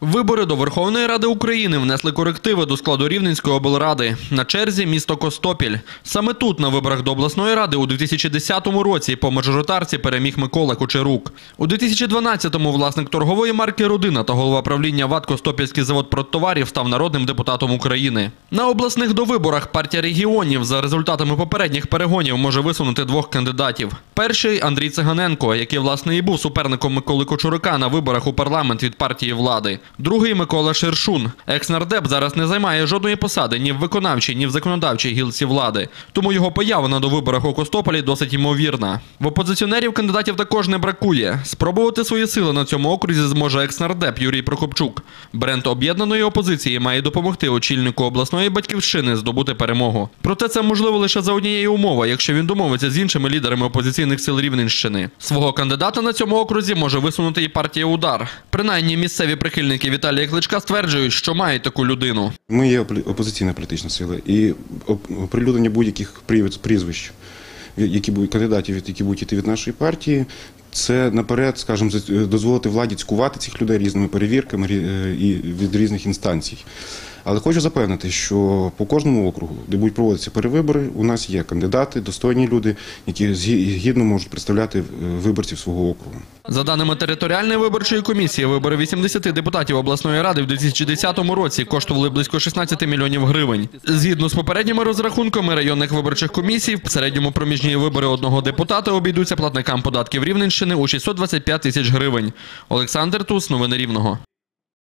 Вибори до Верховної Ради України внесли корективи до складу Рівненської облради. На черзі місто Костопіль. Саме тут, на виборах до обласної ради, у 2010 році по мажоритарці переміг Микола Кучерук. У 2012-му власник торгової марки Родина та голова правління ВАТ Костопільський завод продтоварів став народним депутатом України. На обласних довиборах партія регіонів за результатами попередніх перегонів може висунути двох кандидатів. Перший Андрій Циганенко, який власне і був суперником Миколи Кочурука на виборах у парламент від партії влади. Другий Микола Шершун. Екс-нардеп зараз не займає жодної посади ні в виконавчій, ні в законодавчій гілці влади. Тому його поява на довиборах у Костополі досить ймовірна. В опозиціонерів кандидатів також не бракує. Спробувати свої сили на цьому окрузі зможе екс-нардеп Юрій Прокопчук. Бренд об'єднаної опозиції має допомогти очільнику обласної батьківщини здобути перемогу. Проте це можливо лише за однієї умови, якщо він домовиться з іншими лідерами опозиційних сил Рівненщини. Свого кандидата на цьому окрузі може висунути і партія Удар. Принаймні місцеві прихильники Віталія Кличка стверджують, що мають таку людину. Ми є опо- опозиційна політична сила, і оприлюднення будь-яких прізвищ, які будуть кандидатів, які будуть йти від нашої партії, це наперед, скажімо, дозволити владі цькувати цих людей різними перевірками е, і від різних інстанцій. Але хочу запевнити, що по кожному округу, де будуть проводитися перевибори, у нас є кандидати, достойні люди, які гідно можуть представляти е, виборців свого округу. За даними територіальної виборчої комісії, вибори 80 депутатів обласної ради в 2010 році коштували близько 16 мільйонів гривень. Згідно з попередніми розрахунками районних виборчих комісій, в середньому проміжні вибори одного депутата обійдуться платникам податків Рівненщини у 625 тисяч гривень. Олександр Тус, новини Рівного.